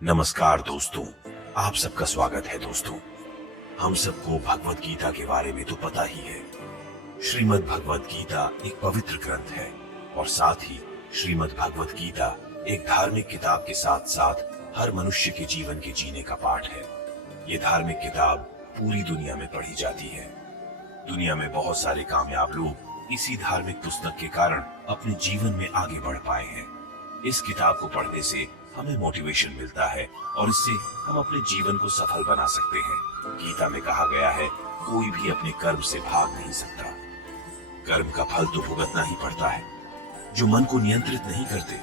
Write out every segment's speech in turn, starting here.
नमस्कार दोस्तों, आप सबका स्वागत है दोस्तों। हम सबको भगवत गीता के बारे में तो पता ही है। श्रीमद् भगवत गीता एक पवित्र ग्रंथ है और साथ ही श्रीमद् भगवत गीता एक धार्मिक किताब के साथ साथ हर मनुष्य के जीवन के जीने का पाठ है। ये धार्मिक किताब पूरी दुनिया में पढ़ी जाती है। दुनिया में बहुत सारे कामयाब लोग इसी धार्मिक पुस्तक के कारण अपने जीवन में आगे बढ़ पाए हैं। इस किताब को पढ़ने से हमें मोटिवेशन मिलता है और इससे हम अपने जीवन को सफल बना सकते हैं। गीता में कहा गया है, कोई भी अपने कर्म से भाग नहीं सकता। कर्म का फल तो भुगतना ही पड़ता है। जो मन को नियंत्रित नहीं करते,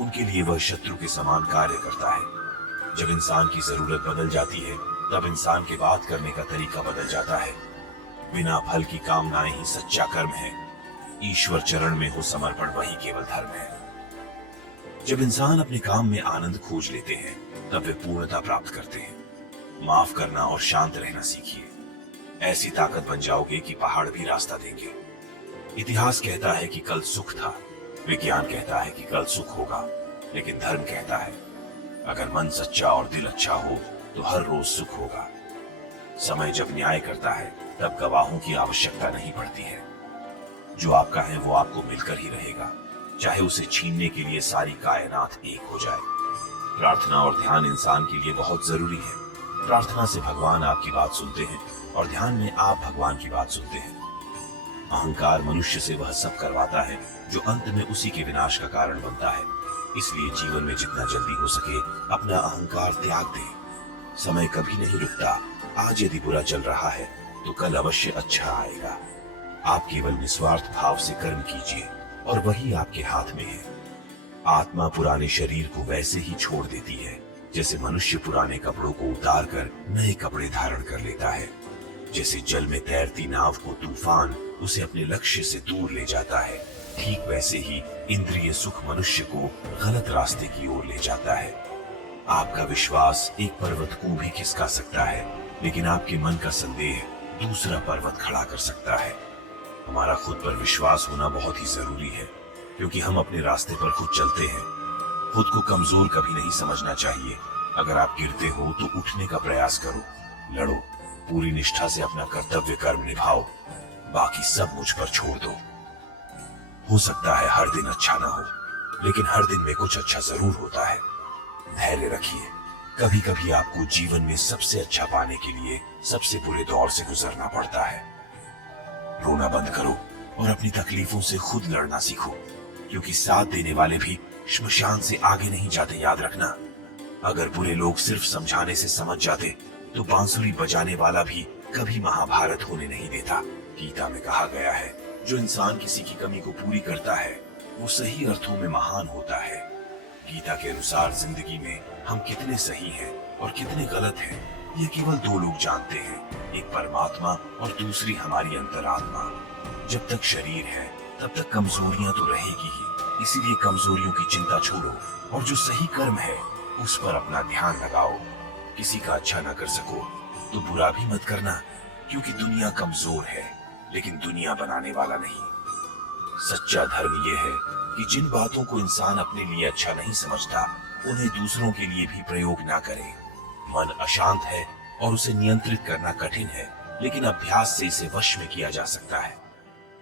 उनके लिए वह शत्रु के समान कार्य करता है। जब इंसान की जरूरत बदल जाती है, तब इंसान के बात करने का तरीका बदल जाता है। बिना फल की कामनाएं ही सच्चा कर्म है। ईश्वर चरण में हो समर्पण वही केवल धर्म है। जब इंसान अपने काम में आनंद खोज लेते हैं, तब वे पूर्णता प्राप्त करते हैं। माफ करना और शांत रहना सीखिए। ऐसी ताकत बन जाओगे कि पहाड़ भी रास्ता देंगे। इतिहास कहता है कि कल सुख था, विज्ञान कहता है कि कल सुख होगा, लेकिन धर्म कहता है अगर मन सच्चा और दिल अच्छा हो तो हर रोज सुख होगा। समय जब न्याय करता है, तब गवाहों की आवश्यकता नहीं पड़ती है। जो आपका है वो आपको मिलकर ही रहेगा, चाहे उसे छीनने के लिए सारी कायनात एक हो जाए। प्रार्थना और ध्यान इंसान के लिए बहुत जरूरी है। प्रार्थना से भगवान आपकी बात सुनते हैं और ध्यान में आप भगवान की बात सुनते हैं। अहंकार मनुष्य से वह सब करवाता है जो अंत में उसी के विनाश का कारण बनता है। इसलिए जीवन में जितना जल्दी हो सके अपना अहंकार त्याग दें। समय कभी नहीं रुकता। आज यदि बुरा चल रहा है तो कल अवश्य अच्छा आएगा। आप केवल निस्वार्थ भाव से कर्म कीजिए और वही आपके हाथ में है। आत्मा पुराने शरीर को वैसे ही छोड़ देती है जैसे मनुष्य पुराने कपड़ों को उतार कर नए कपड़े धारण कर लेता है। जैसे जल में तैरती नाव को तूफान उसे अपने लक्ष्य से दूर ले जाता है, ठीक वैसे ही इंद्रिय सुख मनुष्य को गलत रास्ते की ओर ले जाता है। आपका विश्वास एक पर्वत को भी खिसका सकता है, लेकिन आपके मन का संदेह दूसरा पर्वत खड़ा कर सकता है। हमारा खुद पर विश्वास होना बहुत ही जरूरी है, क्योंकि हम अपने रास्ते पर खुद चलते हैं। खुद को कमजोर कभी नहीं समझना चाहिए। अगर आप गिरते हो तो उठने का प्रयास करो, लड़ो, पूरी निष्ठा से अपना कर्तव्य कर्म निभाओ, बाकी सब मुझ पर छोड़ दो। हो सकता है हर दिन अच्छा ना हो, लेकिन हर दिन में कुछ अच्छा जरूर होता है। धैर्य रखिए। कभी कभी आपको जीवन में सबसे अच्छा पाने के लिए सबसे बुरे दौर से गुजरना पड़ता है। रोना बंद करो और अपनी तकलीफों से खुद लड़ना सीखो, क्योंकि साथ देने वाले भी श्मशान से आगे नहीं जाते, याद रखना। अगर बुरे लोग सिर्फ समझाने से समझ जाते तो बांसुरी बजाने वाला भी कभी महाभारत होने नहीं देता। गीता में कहा गया है, जो इंसान किसी की कमी को पूरी करता है वो सही अर्थों में महान होता है। गीता के अनुसार जिंदगी में हम कितने सही हैं और कितने गलत हैं, ये केवल दो लोग जानते हैं, एक परमात्मा और दूसरी हमारी अंतरात्मा। जब तक शरीर है तब तक कमजोरियां तो रहेगी ही, इसीलिए कमजोरियों की चिंता छोड़ो और जो सही कर्म है उस पर अपना ध्यान लगाओ। किसी का अच्छा ना कर सको तो बुरा भी मत करना, क्योंकि दुनिया कमजोर है, लेकिन दुनिया बनाने वाला नहीं। सच्चा धर्म यह है कि जिन बातों को इंसान अपने लिए अच्छा नहीं समझता, उन्हें दूसरों के लिए भी प्रयोग ना करे। मन अशांत है और उसे नियंत्रित करना कठिन है, लेकिन अभ्यास से इसे वश में किया जा सकता है।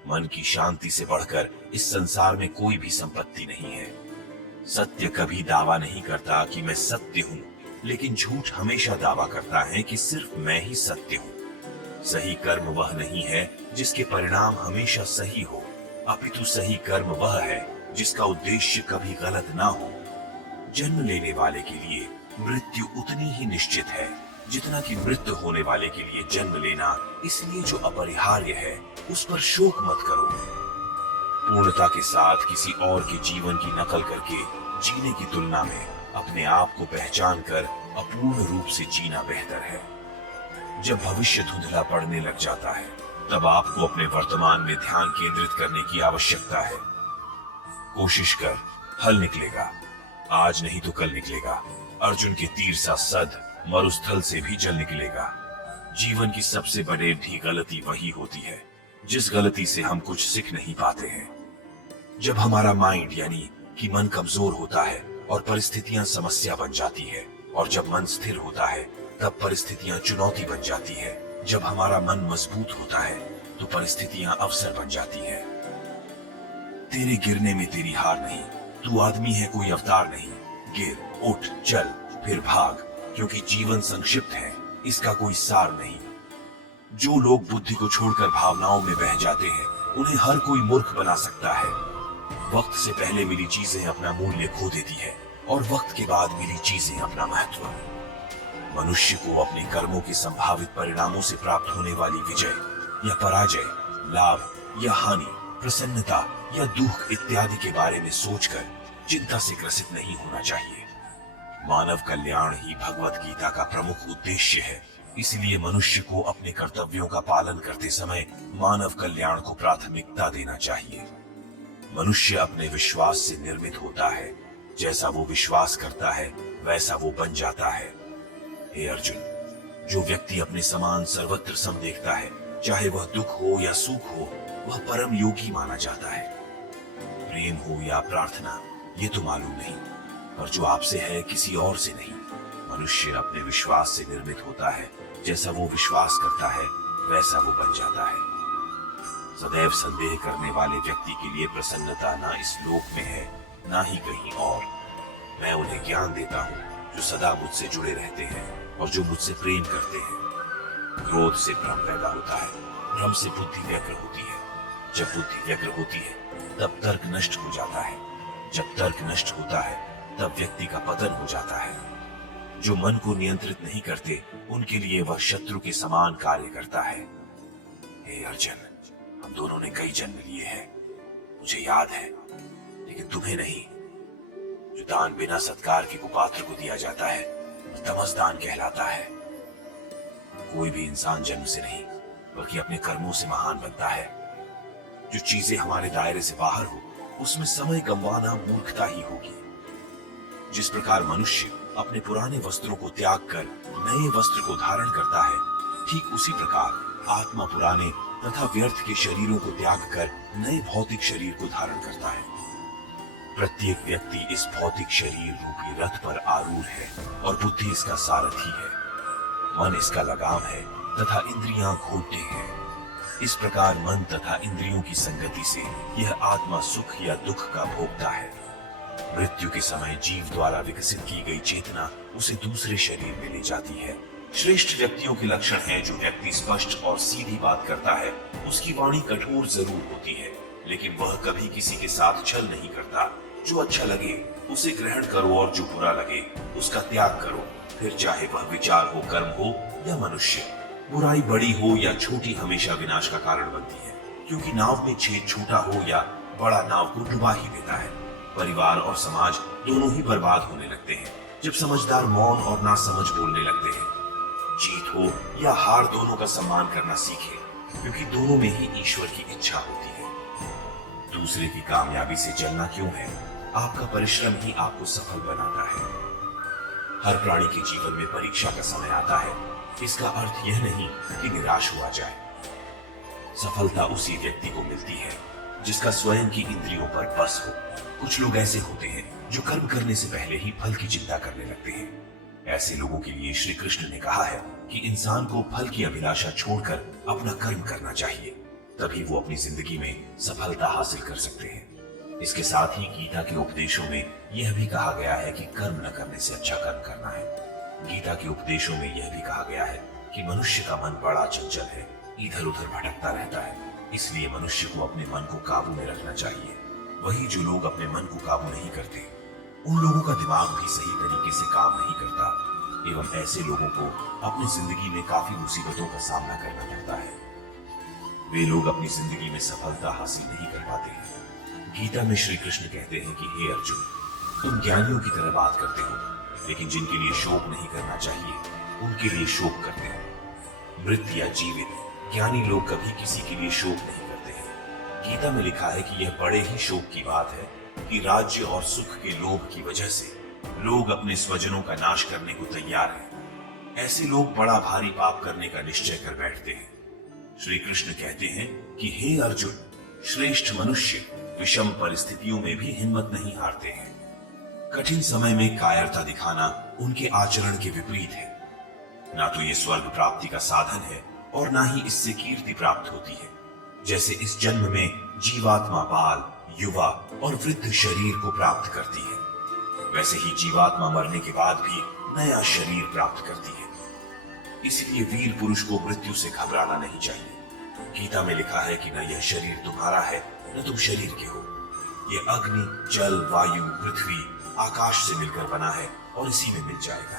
मन की शांति से बढ़कर इस संसार में कोई भी संपत्ति नहीं है। सत्य कभी दावा नहीं करता कि मैं सत्य हूँ, लेकिन झूठ हमेशा दावा करता है कि सिर्फ मैं ही सत्य हूँ। सही कर्म वह नहीं है जिसके परिणाम हमेशा सही हो, अपितु सही कर्म वह है जिसका उद्देश्य कभी गलत ना हो। जन्म लेने वाले के लिए मृत्यु उतनी ही निश्चित है जितना कि मृत्यु होने वाले के लिए जन्म लेना। इसलिए जो अपरिहार्य है उस पर शोक मत करो। पूर्णता के साथ किसी और के जीवन की नकल करके जीने की तुलना में अपने आप को पहचान कर अपूर्ण रूप से जीना बेहतर है। जब भविष्य धुंधला पड़ने लग जाता है, तब आपको अपने वर्तमान में ध्यान केंद्रित करने की आवश्यकता है। कोशिश कर, हल निकलेगा। आज नहीं तो कल निकलेगा। अर्जुन के तीर सा सद मरुस्थल से भी जल निकलेगा। जीवन की सबसे बड़ी गलती वही होती है जिस गलती से हम कुछ सीख नहीं पाते हैं। जब हमारा माइंड यानी कि मन कमजोर होता है और परिस्थितियां समस्या बन जाती है, और जब मन स्थिर होता है तब परिस्थितियां चुनौती बन जाती है। जब हमारा मन मजबूत होता है तो परिस्थितियां अवसर बन जाती है। तेरे गिरने में तेरी हार नहीं, तू आदमी है कोई अवतार नहीं। गिर, उठ, चल, फिर भाग, क्योंकि जीवन संक्षिप्त है, इसका कोई सार नहीं। जो लोग बुद्धि को छोड़कर भावनाओं में बह जाते हैं उन्हें हर कोई मूर्ख बना सकता है। वक्त से पहले मिली चीजें अपना मूल्य खो देती है और वक्त के बाद मिली चीजें अपना महत्व। मनुष्य को अपने कर्मों के संभावित परिणामों से प्राप्त होने वाली विजय या पराजय, लाभ या हानि, प्रसन्नता या दुख इत्यादि के बारे में सोचकर चिंता से ग्रसित नहीं होना चाहिए। मानव कल्याण ही भगवत गीता का प्रमुख उद्देश्य है। इसलिए मनुष्य को अपने कर्तव्यों का पालन करते समय मानव कल्याण को प्राथमिकता देना चाहिए। मनुष्य अपने विश्वास से निर्मित होता है। जैसा वो विश्वास करता है वैसा वो बन जाता है। हे अर्जुन, जो व्यक्ति अपने समान सर्वत्र सम देखता है, चाहे वह दुख हो या सुख हो, वह परम योगी माना जाता है। प्रेम हो या प्रार्थना ये तो मालूम नहीं, पर जो आपसे है किसी और से नहीं। मनुष्य अपने विश्वास से निर्मित होता है। जैसा वो विश्वास करता है वैसा वो बन जाता है। सदैव संदेह करने वाले व्यक्ति के लिए प्रसन्नता ना इस लोक में है ना ही कहीं और। मैं उन्हें ज्ञान देता हूँ जो सदा मुझसे जुड़े रहते हैं और जो मुझसे प्रेम करते हैं। क्रोध से भ्रम पैदा होता है, भ्रम से बुद्धि व्यग्र होती है। जब बुद्धि व्यग्र होती है तब तर्क नष्ट हो जाता है। जब तर्क नष्ट होता है तब व्यक्ति का पतन हो जाता है। जो मन को नियंत्रित नहीं करते उनके लिए वह शत्रु के समान कार्य करता है। हे अर्जुन, हम दोनों ने कई जन्म लिए हैं, मुझे याद है, लेकिन तुम्हें नहीं। जो दान बिना सत्कार के कुपात्र को दिया जाता है तमसदान कहलाता है। कोई भी इंसान जन्म से नहीं बल्कि अपने कर्मों से महान बनता है। जो चीजें हमारे दायरे से बाहर हो उसमें समय गंवाना मूर्खता ही होगी। जिस प्रकार मनुष्य अपने पुराने वस्त्रों को त्याग कर नए वस्त्र को धारण करता है, ठीक उसी प्रकार आत्मा पुराने तथा व्यर्थ के शरीरों को त्याग कर नए भौतिक शरीर को धारण करता है। प्रत्येक व्यक्ति इस भौतिक शरीर रूपी रथ पर आरूढ़ है और बुद्धि इसका सारथी है। मन इसका लगाम है तथा इंद्रियां घोड़े हैं। इस प्रकार मन तथा इंद्रियों की संगति से यह आत्मा सुख या दुख का भोगता है। मृत्यु के समय जीव द्वारा विकसित की गई चेतना उसे दूसरे शरीर में ले जाती है। श्रेष्ठ व्यक्तियों के लक्षण हैं जो व्यक्ति स्पष्ट और सीधी बात करता है। उसकी वाणी कठोर जरूर होती है, लेकिन वह कभी किसी के साथ छल नहीं करता। जो अच्छा लगे उसे ग्रहण करो और जो बुरा लगे उसका त्याग करो। फिर चाहे वह विचार हो, कर्म हो या मनुष्य, बुराई बड़ी हो या छोटी हमेशा विनाश का कारण बनती है, क्योंकि नाव में छेद छोटा हो या बड़ा नाव को डुबा ही देता है। परिवार और समाज दोनों ही बर्बाद होने लगते हैं जब समझदार मौन और नासमझ बोलने लगते हैं। जीत हो या हार दोनों का सम्मान करना सीखे, क्योंकि दोनों में ही ईश्वर की इच्छा होती है। दूसरे की कामयाबी से जलना क्यों है? आपका परिश्रम ही आपको सफल बनाता है। हर प्राणी के जीवन में परीक्षा का समय आता है। इसका अर्थ यह नहीं कि निराश हुआ जाए। सफलता उसी व्यक्ति को मिलती है जिसका स्वयं की इंद्रियों पर बस हो। कुछ लोग ऐसे होते हैं जो कर्म करने से पहले ही फल की चिंता करने लगते हैं। ऐसे लोगों के लिए श्री कृष्ण ने कहा है कि इंसान को फल की अभिलाषा छोड़कर अपना कर्म करना चाहिए, तभी वो अपनी जिंदगी में सफलता हासिल कर सकते हैं। इसके साथ ही गीता के उपदेशों में यह भी कहा गया है कि कर्म न करने से अच्छा कर्म करना है। गीता के उपदेशों में यह भी कहा गया है कि मनुष्य का मन बड़ा चंचल है, इधर उधर भटकता रहता है। इसलिए मनुष्य को अपने मन को काबू में रखना चाहिए। वही जो लोग अपने मन को काबू नहीं करते, उन लोगों का दिमाग भी सही तरीके से काम नहीं करता, एवं ऐसे लोगों को अपनी जिंदगी में काफी मुसीबतों का सामना करना पड़ता है। वे लोग अपनी जिंदगी में सफलता हासिल नहीं कर पाते हैं। गीता में श्री कृष्ण कहते हैं कि हे अर्जुन, तुम ज्ञानियों की तरह बात करते हो, लेकिन जिनके लिए शोक नहीं करना चाहिए उनके लिए शोक करते हो। मृत या जीवित ज्ञानी लोग कभी किसी के लिए शोक नहीं करते हैं। गीता में लिखा है कि यह बड़े ही शोक की बात है कि राज्य और सुख के लोभ की वजह से लोग अपने स्वजनों का नाश करने को तैयार हैं। ऐसे लोग बड़ा भारी पाप करने का निश्चय कर बैठते हैं। श्री कृष्ण कहते हैं कि हे अर्जुन, श्रेष्ठ मनुष्य विषम परिस्थितियों में भी हिम्मत नहीं हारते हैं। कठिन समय में कायरता दिखाना उनके आचरण के विपरीत है। ना तो ये स्वर्ग प्राप्ति का साधन है और ना ही इससे कीर्ति प्राप्त होती है। जैसे इस जन्म में जीवात्मा बाल, युवा और वृद्ध शरीर को प्राप्त करती है, वैसे ही जीवात्मा मरने के बाद भी नया शरीर प्राप्त करती है। इसलिए वीर पुरुष को मृत्यु से घबराना नहीं चाहिए। गीता में लिखा है कि न यह शरीर तुम्हारा है न तुम शरीर के हो। ये अग्नि, जल, वायु, पृथ्वी, आकाश से मिलकर बना है और इसी में मिल जाएगा।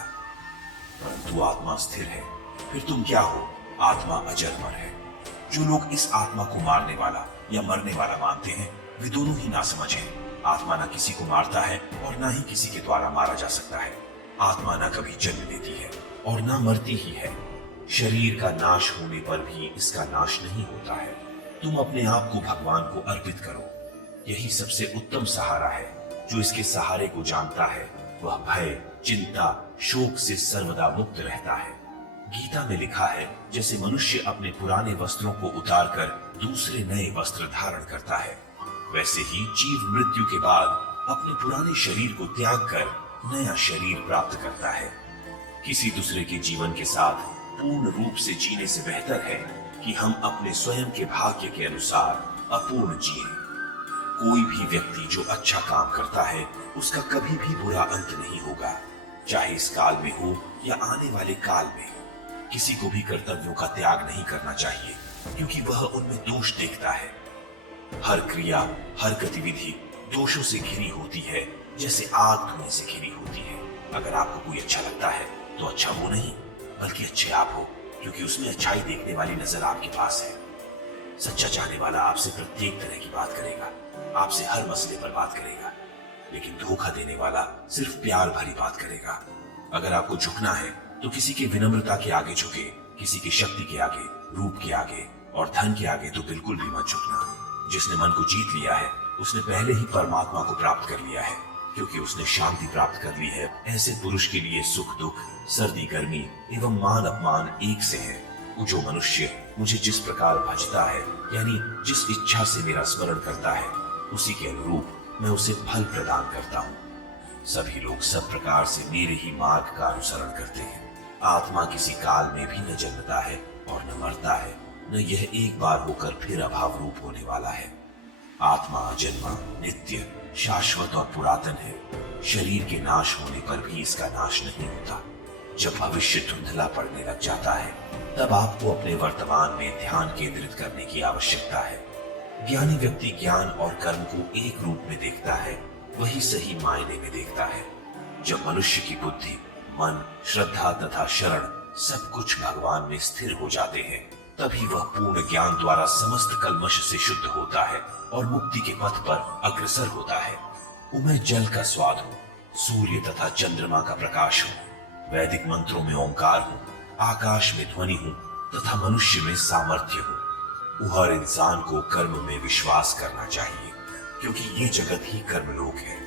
परंतु आत्मा स्थिर है। फिर तुम क्या हो? आत्मा अजरमर है। जो लोग इस आत्मा को मारने वाला या मरने वाला मानते हैं, वे दोनों ही नासमझ हैं। आत्मा न किसी को मारता है और न ही किसी के द्वारा मारा जा सकता है। आत्मा न कभी जन्म लेती है और न मरती ही है। शरीर का नाश होने पर भी इसका नाश नहीं होता है। तुम अपने आप को भगवान को अर्पित करो। यही सबसे उत्तम सहारा है। जो इसके सहारे को जानता है वह भय, चिंता, शोक से सर्वदा मुक्त रहता है। गीता में लिखा है, जैसे मनुष्य अपने पुराने वस्त्रों को उतारकर दूसरे नए वस्त्र धारण करता है, वैसे ही जीव मृत्यु के बाद अपने पुराने शरीर को त्याग कर नया शरीर प्राप्त करता है। किसी दूसरे के जीवन के साथ पूर्ण रूप से जीने से बेहतर है कि हम अपने स्वयं के भाग्य के अनुसार अपूर्ण जिए। कोई भी व्यक्ति जो अच्छा काम करता है उसका कभी भी बुरा अंत नहीं होगा, चाहे इस काल में हो या आने वाले काल में। किसी को भी कर्तव्यों का त्याग नहीं करना चाहिए, क्योंकि वह उनमें दोष देखता है। हर क्रिया, हर गतिविधि दोषों से घिरी होती है, जैसे आग धुएं से घिरी होती है। अगर आपको कोई अच्छा लगता है तो अच्छा वो नहीं बल्कि अच्छे आप हो, क्योंकि उसमें अच्छाई देखने वाली नजर आपके पास है। सच्चा चाहने वाला आपसे प्रत्येक तरह की बात करेगा, आपसे हर मसले पर बात करेगा, लेकिन धोखा देने वाला सिर्फ प्यार भरी बात करेगा। अगर आपको झुकना है तो किसी की विनम्रता के आगे झुके, किसी की शक्ति के आगे, रूप के आगे और धन के आगे तो बिल्कुल भी मत झुकना। जिसने मन को जीत लिया है उसने पहले ही परमात्मा को प्राप्त कर लिया है, क्योंकि उसने शांति प्राप्त कर ली है। ऐसे पुरुष के लिए सुख दुख, सर्दी गर्मी एवं मान अपमान एक से है। जो मनुष्य मुझे जिस प्रकार भजता है, यानी जिस इच्छा से मेरा स्मरण करता है, उसी के अनुरूप मैं उसे फल प्रदान करता हूँ। सभी लोग सब प्रकार से मेरे ही मार्ग का अनुसरण करते हैं। आत्मा किसी काल में भी न जन्मता है और न मरता है, न यह एक बार होकर फिर अभाव रूप होने वाला है। आत्मा अजन्मा, नित्य, शाश्वत और पुरातन है। शरीर के नाश होने पर भी इसका नाश नहीं होता। जब भविष्य धुंधला पड़ने लग जाता है, तब आपको अपने वर्तमान में ध्यान केंद्रित करने की आवश्यकता है। ज्ञानी व्यक्ति ज्ञान और कर्म को एक रूप में देखता है, वही सही मायने में देखता है। जब मनुष्य की बुद्धि, मन, श्रद्धा तथा शरण सब कुछ भगवान में स्थिर हो जाते हैं, तभी वह पूर्ण ज्ञान द्वारा समस्त कल्मश से शुद्ध होता है और मुक्ति के पथ पर अग्रसर होता है। मैं जल का स्वाद हूँ, सूर्य तथा चंद्रमा का प्रकाश हूँ, वैदिक मंत्रों में ओंकार हूँ, आकाश में ध्वनि हूँ तथा मनुष्य में सामर्थ्य हूँ। हर इंसान को कर्म में विश्वास करना चाहिए, क्योंकि ये जगत ही कर्मलोक है।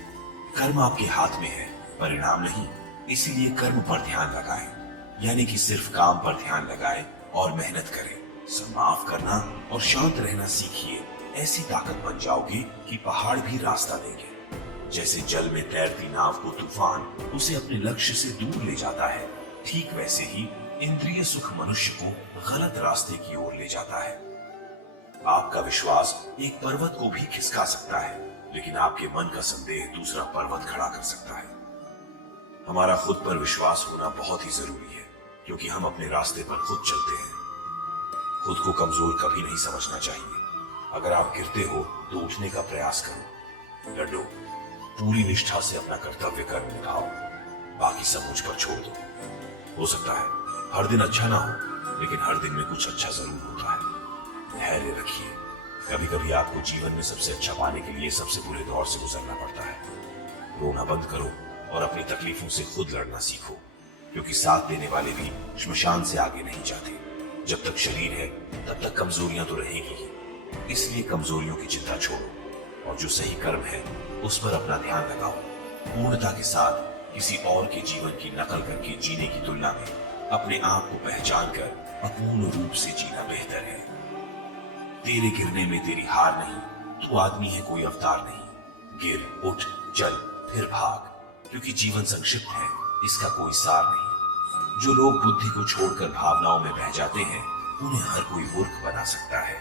कर्म आपके हाथ में है, परिणाम नहीं। इसीलिए कर्म पर ध्यान लगाएं, यानी कि सिर्फ काम पर ध्यान लगाएं और मेहनत करें। सब माफ करना और शांत रहना सीखिए। ऐसी ताकत बन जाओगे कि पहाड़ भी रास्ता देंगे। जैसे जल में तैरती नाव को तूफान उसे अपने लक्ष्य से दूर ले जाता है, ठीक वैसे ही इंद्रिय सुख मनुष्य को गलत रास्ते की ओर ले जाता है। आपका विश्वास एक पर्वत को भी खिसका सकता है, लेकिन आपके मन का संदेह दूसरा पर्वत खड़ा कर सकता है। हमारा खुद पर विश्वास होना बहुत ही जरूरी है, क्योंकि हम अपने रास्ते पर खुद चलते हैं। खुद को कमजोर कभी नहीं समझना चाहिए। अगर आप गिरते हो तो उठने का प्रयास करो, लड़ो, पूरी निष्ठा से अपना कर्तव्य कर्म निभाओ, बाकी सब मुझ पर छोड़ दो। हो सकता है हर दिन अच्छा ना हो, लेकिन हर दिन में कुछ अच्छा जरूर होता है। धैर्य रखिए। कभी कभी आपको जीवन में सबसे अच्छा पाने के लिए सबसे बुरे दौर से गुजरना पड़ता है। रोना बंद करो और अपनी तकलीफों से खुद लड़ना सीखो, क्योंकि साथ देने वाले भी श्मशान से आगे नहीं जाते। जब तक शरीर है तब तक कमजोरियां तो रहेगी ही, इसलिए कमजोरियों की चिंता छोड़ो और जो सही कर्म है उस पर अपना ध्यान लगाओ। पूर्णता के साथ किसी और के जीवन की नकल करके जीने की तुलना में अपने आप को पहचान कर अपूर्ण रूप से जीना बेहतर है। तेरे गिरने में तेरी हार नहीं, तू आदमी है कोई अवतार नहीं। गिर, उठ, चल, फिर भाग। क्योंकि जीवन संक्षिप्त है, इसका कोई सार नहीं। जो लोग बुद्धि को छोड़कर भावनाओं में बह जाते हैं, उन्हें हर कोई मूर्ख बना सकता है।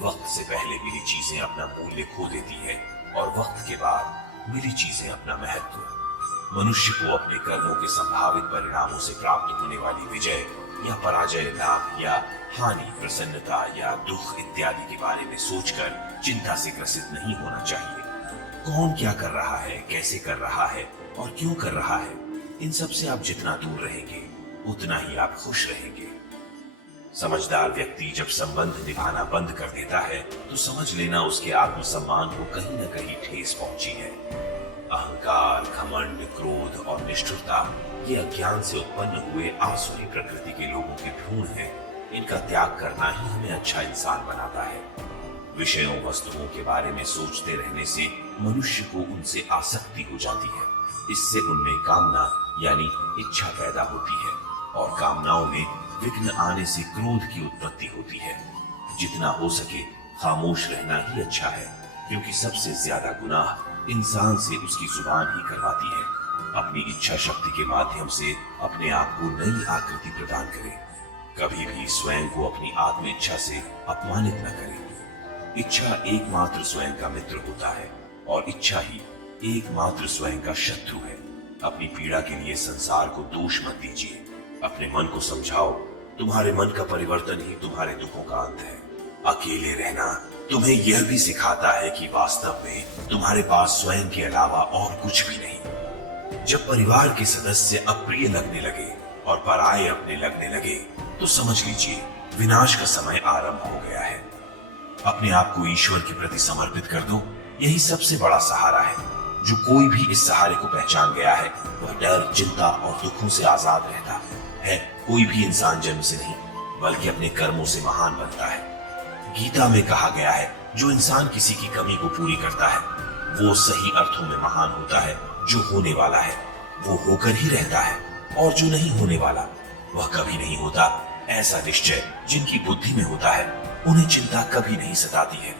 वक्त से पहले मिली चीजें अपना मूल्य खो देती है और वक्त के बाद मिली चीजें अपना महत्व। मनुष्य को अपने कर्मों के संभावित परिणामों से प्राप्त होने वाली विजय या पराजय, लाभ या हानि, प्रसन्नता या दुख इत्यादि के बारे में सोचकर चिंता से ग्रसित नहीं होना चाहिए। कौन क्या कर रहा है, कैसे कर रहा है और क्यों कर रहा है, इन सब से आप जितना दूर रहेंगे उतना ही आप खुश रहेंगे। समझदार व्यक्ति जब संबंध निभाना बंद कर देता है तो समझ लेना उसके आत्मसम्मान को कहीं न कहीं ठेस पहुंची है। अहंकार, घमंड, क्रोध और निष्ठुरता ये अज्ञान से उत्पन्न हुए आसुरी प्रकृति के लोगों के भ्रूण हैं। इनका त्याग करना ही हमें अच्छा इंसान बनाता है। विषयों, वस्तुओं के बारे में सोचते रहने से मनुष्य को उनसे आसक्ति हो जाती है। इससे उनमें कामना यानी इच्छा पैदा होती है और कामनाओं में विघ्न आने से क्रोध की उत्पत्ति होती है। जितना हो सके खामोश रहना ही अच्छा है, क्योंकि सबसे ज्यादा गुनाह इंसान से उसकी जुबान ही करवाती है। अपनी इच्छा शक्ति के माध्यम से अपने आप को नई आकृति प्रदान करें। कभी भी स्वयं को अपनी आत्म इच्छा से अपमानित न करें। इच्छा एकमात्र स्वयं का मित्र होता है और इच्छा ही एकमात्र स्वयं का शत्रु है। अपनी पीड़ा के लिए संसार को दोष मत दीजिए। अपने मन को समझाओ, तुम्हारे मन का परिवर्तन ही तुम्हारे दुखों का अंत है। अकेले रहना तुम्हें यह भी सिखाता है कि वास्तव में तुम्हारे पास स्वयं के अलावा और कुछ भी नहीं। जब परिवार के सदस्य अप्रिय लगने लगे और पराये अपने लगने लगे तो समझ लीजिए विनाश का समय आरंभ हो गया है। अपने आप को ईश्वर के प्रति समर्पित कर दो, यही सबसे बड़ा सहारा है। जो कोई भी इस सहारे को पहचान गया है वह डर, चिंता और दुखों से आजाद रहता है। कोई भी इंसान जन्म से नहीं बल्कि अपने कर्मों से महान बनता है। गीता में कहा गया है, जो इंसान किसी की कमी को पूरी करता है वो सही अर्थों में महान होता है। जो होने वाला है वो होकर ही रहता है और जो नहीं होने वाला वह कभी नहीं होता। ऐसा निश्चय जिनकी बुद्धि में होता है उन्हें चिंता कभी नहीं सताती है।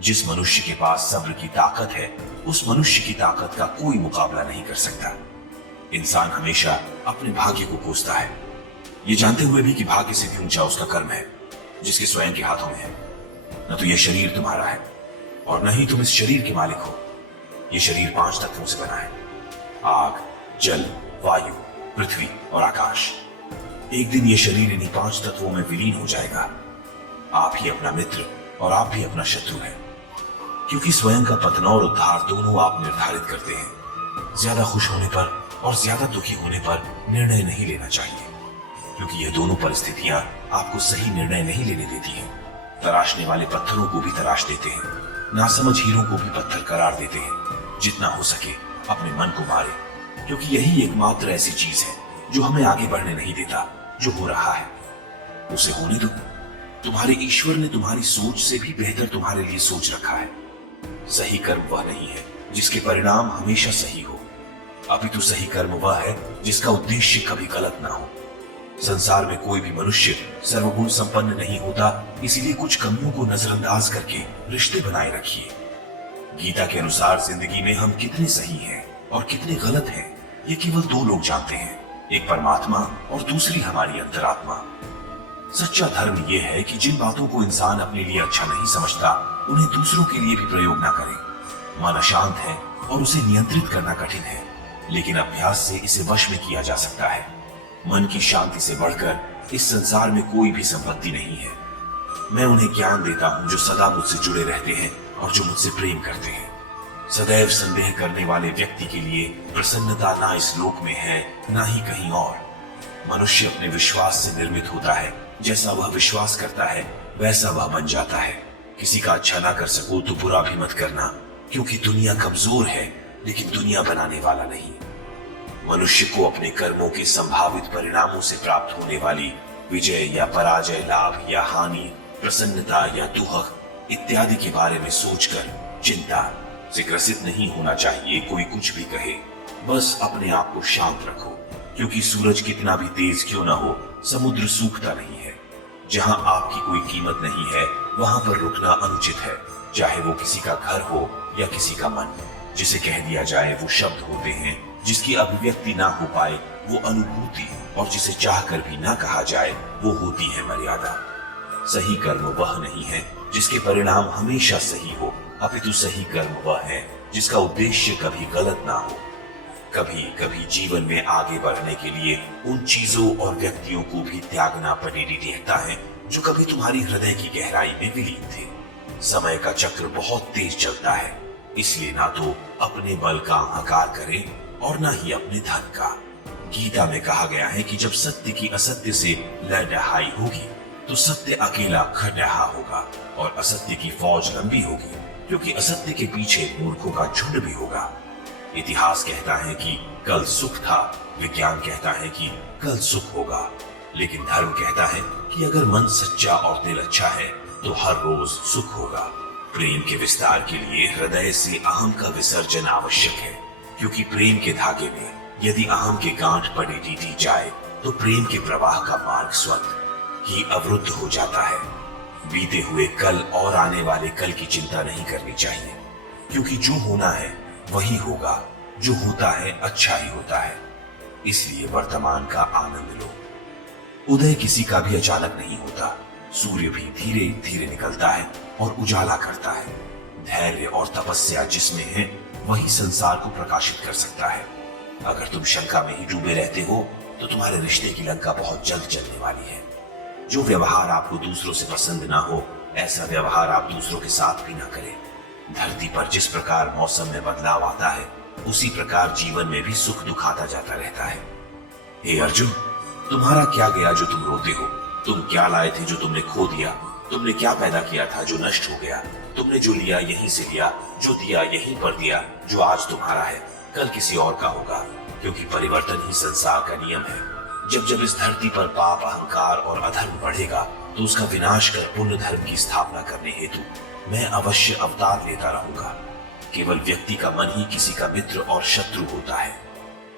जिस मनुष्य के पास सब्र की ताकत है उस मनुष्य की ताकत का कोई मुकाबला नहीं कर सकता। इंसान हमेशा अपने भाग्य को कोसता है, ये जानते हुए भी कि भाग्य से भी ऊंचा उसका कर्म है जिसके स्वयं के हाथों में है। न तो यह शरीर तुम्हारा है और न ही तुम इस शरीर के मालिक हो। यह शरीर 5 तत्वों से बना है, आग, जल, वायु, पृथ्वी और आकाश। एक दिन यह शरीर इन्हीं 5 तत्वों में विलीन हो जाएगा। आप ही अपना मित्र और आप भी अपना शत्रु है, क्योंकि स्वयं का पतन और उद्धार दोनों आप निर्धारित करते हैं। ज्यादा खुश होने पर और ज्यादा दुखी होने पर निर्णय नहीं लेना चाहिए, क्योंकि यह दोनों परिस्थितियां आपको सही निर्णय नहीं लेने देती हैं। तराशने वाले पत्थरों को भी तराश देते हैं, नासमझ हीरों को भी पत्थर करार देते हैं। जितना हो सके अपने मन को मारे, क्योंकि यही एकमात्र ऐसी चीज है जो हमें आगे बढ़ने नहीं देता। जो हो रहा है उसे होने दो। तुम्हारे ईश्वर ने तुम्हारी सोच से भी बेहतर तुम्हारे लिए सोच रखा है। सही कर्म वह नहीं है जिसके परिणाम हमेशा सही हो, अपितु सही कर्म वह है जिसका उद्देश्य कभी गलत ना हो। संसार में कोई भी मनुष्य सर्वगुण संपन्न नहीं होता, इसीलिए कुछ कमियों को नजरअंदाज करके रिश्ते बनाए रखिए। गीता के अनुसार जिंदगी में हम कितने सही हैं और कितने गलत हैं ये केवल 2 लोग जानते हैं, एक परमात्मा और दूसरी हमारी अंतरात्मा। सच्चा धर्म यह है कि जिन बातों को इंसान अपने लिए अच्छा नहीं समझता उन्हें दूसरों के लिए भी प्रयोग ना करे। मन अशांत है और उसे नियंत्रित करना कठिन है, लेकिन अभ्यास से इसे वश में किया जा सकता है। मन की शांति से बढ़कर इस संसार में कोई भी संपत्ति नहीं है। मैं उन्हें ज्ञान देता हूं जो सदा मुझसे जुड़े रहते हैं और जो मुझसे प्रेम करते हैं। सदैव संदेह करने वाले व्यक्ति के लिए प्रसन्नता ना इस लोक में है ना ही कहीं और। मनुष्य अपने विश्वास से निर्मित होता है, जैसा वह विश्वास करता है वैसा वह बन जाता है। किसी का अच्छा ना कर सको तो बुरा भी मत करना, क्योंकि दुनिया कमजोर है लेकिन दुनिया बनाने वाला नहीं। मनुष्य को अपने कर्मों के संभावित परिणामों से प्राप्त होने वाली विजय या पराजय, लाभ या हानि, प्रसन्नता या दुख इत्यादि के बारे में सोचकर चिंता से ग्रसित नहीं होना चाहिए। कोई कुछ भी कहे, बस अपने आप को शांत रखो, क्योंकि सूरज कितना भी तेज क्यों ना हो समुद्र सूखता नहीं है। जहां आपकी कोई कीमत नहीं है वहां पर रुकना अनुचित है, चाहे वो किसी का घर हो या किसी का मन। जिसे कह दिया जाए वो शब्द होते हैं जिसकी अभिव्यक्ति ना हो पाए वो अनुभूति, और जिसे चाहकर भी ना कहा जाए वो होती है मर्यादा। सही कर्म वह नहीं है जिसके परिणाम हमेशा सही हो, अपितु सही कर्म वह है जिसका उद्देश्य कभी गलत ना हो। कभी कभी जीवन में आगे बढ़ने के लिए उन चीजों और व्यक्तियों को भी त्यागना परिणित रहता है जो कभी तुम्हारी हृदय की गहराई में विलीन थे। समय का चक्र बहुत तेज चलता है, इसलिए ना तो अपने बल का अहंकार करें और ना ही अपने धन का। गीता में कहा गया है कि जब सत्य की असत्य से लड़ाई होगी तो सत्य अकेला खड़हा होगा और असत्य की फौज लंबी होगी, क्योंकि असत्य के पीछे मूर्खों का झुंड भी होगा। इतिहास कहता है कि कल सुख था, विज्ञान कहता है कि कल सुख होगा, लेकिन धर्म कहता है कि अगर मन सच्चा और दिल अच्छा है तो हर रोज सुख होगा। प्रेम के विस्तार के लिए हृदय से अहम का विसर्जन आवश्यक है, क्योंकि प्रेम के धागे में यदि अहम के गांठ पड़े दी जाए तो प्रेम के प्रवाह का मार्ग स्वतः ही अवरुद्ध हो जाता है। बीते हुए कल और आने वाले कल की चिंता नहीं करनी चाहिए, क्योंकि जो होना है वही होगा, जो होता है अच्छा ही होता है। इसलिए वर्तमान का आनंद लो। उदय किसी का भी अचानक नहीं होता, सूर्य भी धीरे धीरे निकलता है और उजाला करता है। धैर्य और तपस्या जिसमें है वही संसार को प्रकाशित कर सकता है। अगर तुम शंका में ही डूबे रहते हो तो तुम्हारे रिश्ते की लंका बहुत जल्द चलने वाली है। जो व्यवहार आपको दूसरों से पसंद ना हो, ऐसा व्यवहार आप दूसरों के साथ भी ना करें। धरती पर जिस प्रकार मौसम में बदलाव आता है, उसी प्रकार जीवन में भी सुख दुख आता जाता रहता है। हे अर्जुन, तुम्हारा क्या गया जो तुम रोते हो? तुम क्या लाए थे जो तुमने खो दिया? तुमने क्या पैदा किया था जो नष्ट हो गया? तुमने जो लिया यहीं से लिया, जो दिया यहीं पर दिया। जो आज तुम्हारा है कल किसी और का होगा, क्योंकि परिवर्तन ही संसार का नियम है। जब जब इस धरती पर पाप, अहंकार और अधर्म बढ़ेगा तो उसका विनाश कर पुण्य धर्म की स्थापना करने हेतु मैं अवश्य अवतार लेता रहूंगा। केवल व्यक्ति का मन ही किसी का मित्र और शत्रु होता है।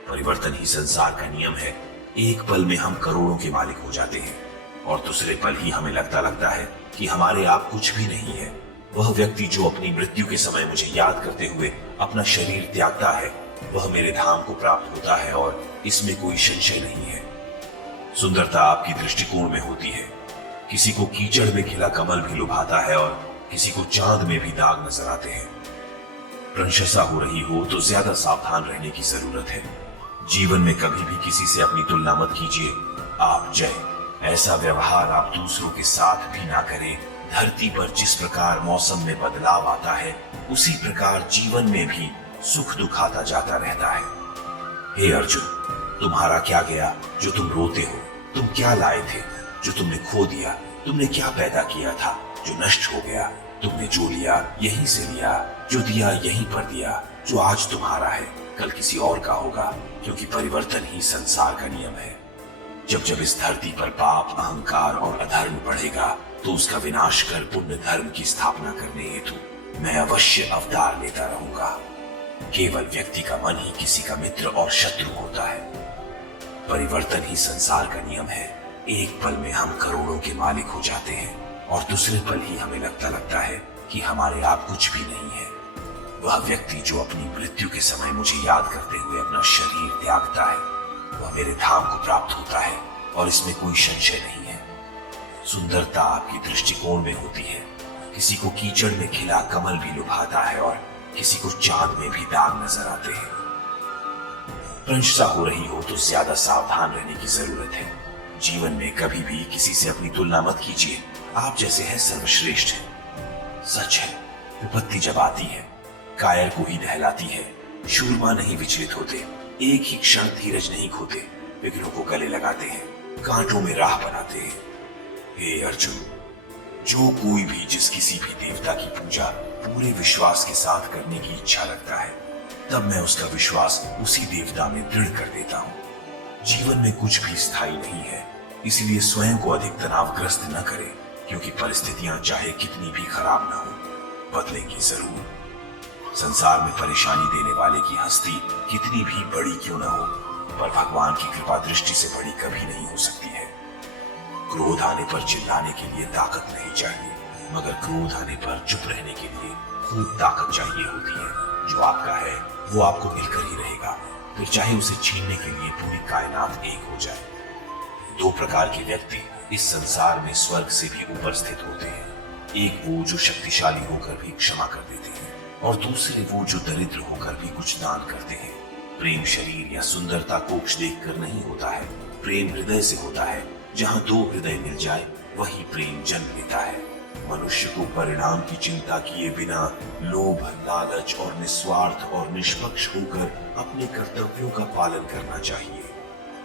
परिवर्तन ही संसार का नियम है। एक पल में हम करोड़ों के मालिक हो जाते हैं और दूसरे पल ही हमें लगता है कि हमारे आप कुछ भी नहीं है। वह व्यक्ति जो अपनी मृत्यु के समय मुझे याद करते हुए अपना शरीर त्यागता है, वह मेरे धाम को प्राप्त होता है और इसमें कोई संशय नहीं है। सुंदरता आपकी दृष्टिकोण में होती है। किसी को कीचड़ में खिला कमल भी लुभाता है और किसी को चांद में भी दाग नजर आते हैं। प्रशंसा हो रही हो तो ज्यादा सावधान रहने की जरूरत है। जीवन में कभी भी किसी से अपनी तुलना मत कीजिए। आप जय, ऐसा व्यवहार आप दूसरों के साथ भी ना करें। धरती पर जिस प्रकार मौसम में बदलाव आता है, उसी प्रकार जीवन में भी सुख दुख आता जाता रहता है। हे अर्जुन, तुम्हारा क्या गया जो तुम रोते हो? तुम क्या लाए थे जो तुमने खो दिया? तुमने क्या पैदा किया था जो नष्ट हो गया? तुमने जो लिया यहीं से लिया, जो दिया यहीं पर दिया। जो आज तुम्हारा है कल किसी और का होगा, क्योंकि परिवर्तन ही संसार का नियम है। जब जब इस धरती पर पाप, अहंकार और अधर्म बढ़ेगा तो उसका विनाश कर पुण्य धर्म की स्थापना करने हेतु मैं अवश्य अवतार लेता रहूंगा। केवल व्यक्ति का मन ही किसी का मित्र और शत्रु होता है। परिवर्तन ही संसार का नियम है। एक पल में हम करोड़ों के मालिक हो जाते हैं और दूसरे पल ही हमें लगता है कि हमारे आप कुछ भी नहीं है। वह व्यक्ति जो अपनी मृत्यु के समय मुझे याद करते हुए अपना शरीर त्यागता है, वह मेरे धाम को प्राप्त होता है और इसमें कोई संशय नहीं है। सुंदरता आपकी दृष्टिकोण में होती है। किसी को कीचड़ में खिला कमल भी लुभाता है और किसी को चांद में भी दाग नजर आते हैं। प्रशंसा हो रही हो तो ज्यादा सावधान रहने की जरूरत है। जीवन में कभी भी किसी से अपनी तुलना मत कीजिए। आप जैसे हैं सर्वश्रेष्ठ हैं। सच है, विपत्ति जब आती है कायर को ही दहलाती है। शूरमा नहीं विचलित होते, एक ही क्षण धीरज नहीं खोते, विघ्नों को गले लगाते हैं, कांटों में राह बनाते हैं। हे अर्जुन, जो कोई भी जिस किसी भी देवता की पूजा पूरे विश्वास के साथ करने की इच्छा रखता है, तब मैं उसका विश्वास उसी देवता में दृढ़ कर देता हूँ। जीवन में कुछ भी स्थायी नहीं है, इसलिए स्वयं को अधिक तनावग्रस्त न करें, क्योंकि परिस्थितियां चाहे कितनी भी खराब न हो, बदलेंगी जरूर। संसार में परेशानी देने वाले की हस्ती कितनी भी बड़ी क्यों न हो, पर भगवान की कृपा दृष्टि से बड़ी कभी नहीं हो सकती है। क्रोध आने पर चिल्लाने के लिए ताकत नहीं चाहिए, मगर क्रोध आने पर चुप रहने के लिए खूब ताकत चाहिए होती है। जो आपका है वो आपको मिलकर ही रहेगा, फिर चाहे उसे छीनने के लिए पूरी कायनात एक हो जाए। दो प्रकार के व्यक्ति इस संसार में स्वर्ग से भी ऊपर स्थित होते हैं। एक वो जो शक्तिशाली होकर भी क्षमा कर देते हैं, और दूसरे वो जो दरिद्र होकर भी कुछ दान करते हैं। प्रेम शरीर या सुंदरता कोष देखकर नहीं होता है, प्रेम हृदय से होता है। जहाँ दो हृदय मिल जाए वही प्रेम जन्म लेता है। मनुष्य को परिणाम की चिंता किए बिना लोभ, लालच और निस्वार्थ और निष्पक्ष होकर अपने कर्तव्यों का पालन करना चाहिए।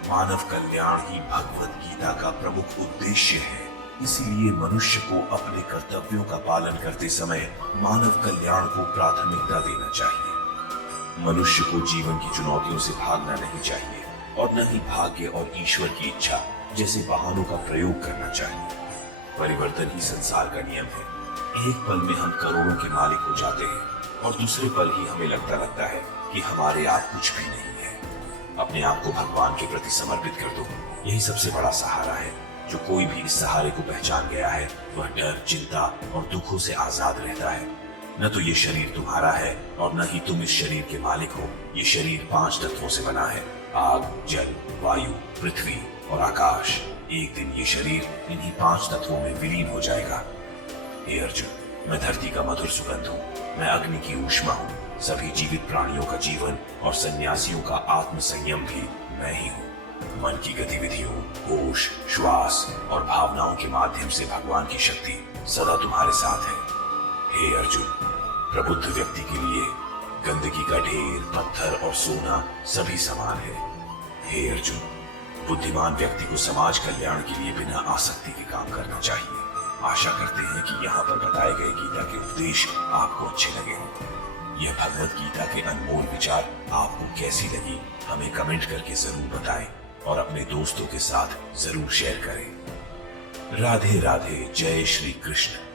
मानव कल्याण ही भगवत गीता का प्रमुख उद्देश्य है। इसीलिए मनुष्य को अपने कर्तव्यों का पालन करते समय मानव कल्याण को प्राथमिकता देना चाहिए। मनुष्य को जीवन की चुनौतियों से भागना नहीं चाहिए और न ही भाग्य और ईश्वर की इच्छा जैसे बहानों का प्रयोग करना चाहिए। परिवर्तन ही संसार का नियम है। एक पल में हम करोड़ों के मालिक हो जाते हैं और दूसरे पल ही हमें लगता है कि हमारे आप कुछ भी नहीं है। अपने आप को भगवान के प्रति समर्पित कर दो, यही सबसे बड़ा सहारा है। जो कोई भी इस सहारे को पहचान गया है वह डर, चिंता और दुखों से आजाद रहता है। न तो ये शरीर तुम्हारा है और न ही तुम इस शरीर के मालिक हो। ये शरीर 5 तत्वों से बना है, आग, जल, वायु, पृथ्वी और आकाश। एक दिन ये शरीर इन्हीं 5 तत्वों में विलीन हो जाएगा। हे अर्जुन, मैं धरती का मधुर सुगंध हूँ, मैं अग्नि की ऊष्मा हूँ, सभी जीवित प्राणियों का जीवन और सन्यासियों का आत्म संयम भी मैं ही हूँ। मन की गतिविधियों, होश, श्वास और भावनाओं के माध्यम से भगवान की शक्ति सदा तुम्हारे साथ है। हे अर्जुन, प्रबुद्ध व्यक्ति के लिए गंदगी का ढेर, पत्थर और सोना सभी समान है। हे अर्जुन, बुद्धिमान व्यक्ति को समाज कल्याण के लिए बिना आसक्ति के काम करना चाहिए। आशा करते हैं कि यहाँ पर बताए गए गीता के उपदेश आपको अच्छे लगे हों। यह भगवत गीता के अनमोल विचार आपको कैसी लगी हमें कमेंट करके जरूर बताएं और अपने दोस्तों के साथ जरूर शेयर करें। राधे राधे। जय श्री कृष्ण।